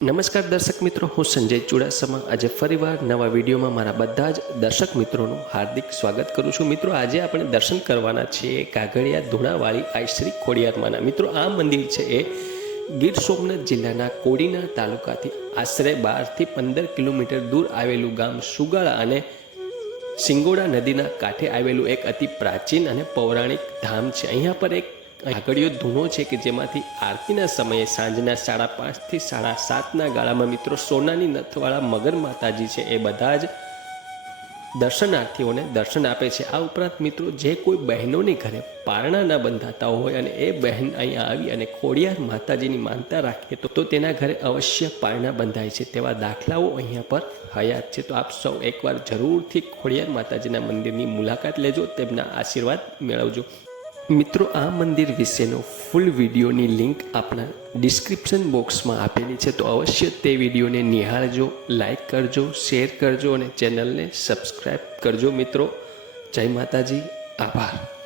નમસ્કાર દર્શક મિત્રો, હું સંજય ચુડાસમા. આજે ફરીવાર નવા વિડીયોમાં મારા બધા જ દર્શક મિત્રોનું હાર્દિક સ્વાગત કરું છું. મિત્રો, આજે આપણે દર્શન કરવાના છીએ કાગડિયા ધૂણાવાળી આઈશ્રી ખોડિયારમાંના મિત્રો, આ મંદિર છે એ ગીર સોમનાથ જિલ્લાના કોડીના તાલુકાથી આશરે બારથી પંદર કિલોમીટર દૂર આવેલું ગામ સુગાળા અને સિંગોડા નદીના કાંઠે આવેલું એક અતિ પ્રાચીન અને પૌરાણિક ધામ છે. અહીંયા પર એક આગળિયો ધૂણો છે કે જેમાંથી આરતીના સમયે સાંજના સાડા પાંચથી સાડા સાતના ગાળામાં મિત્રો સોનાની નથવાળા મગર માતાજી છે. એ બધા જ દર્શનાર્થીઓને દર્શન આપે છે. આ ઉપરાંત મિત્રો જે કોઈ બહેનોની ઘરે પારણા ન બંધાતા હોય અને એ બહેન અહીંયા આવી અને ખોડિયાર માતાજીની માનતા રાખીએ તો તેના ઘરે અવશ્ય પારણા બંધાય છે. તેવા દાખલાઓ અહીંયા પર હયાત છે. તો આપ સૌ એકવાર જરૂરથી ખોડિયાર માતાજીના મંદિરની મુલાકાત લેજો. તેમના આશીર્વાદ મેળવજો. મિત્રો, આ મંદિર વિશેનો ફૂલ વિડીયોની લિંક આપણા ડિસ્ક્રિપ્શન બોક્સમાં આપેલી છે. તો અવશ્ય તે વિડીયોને નિહાળજો લાઈક કરજો શેર કરજો અને ચેનલને સબસ્ક્રાઈબ કરજો મિત્રો. જય માતાજી, આભાર.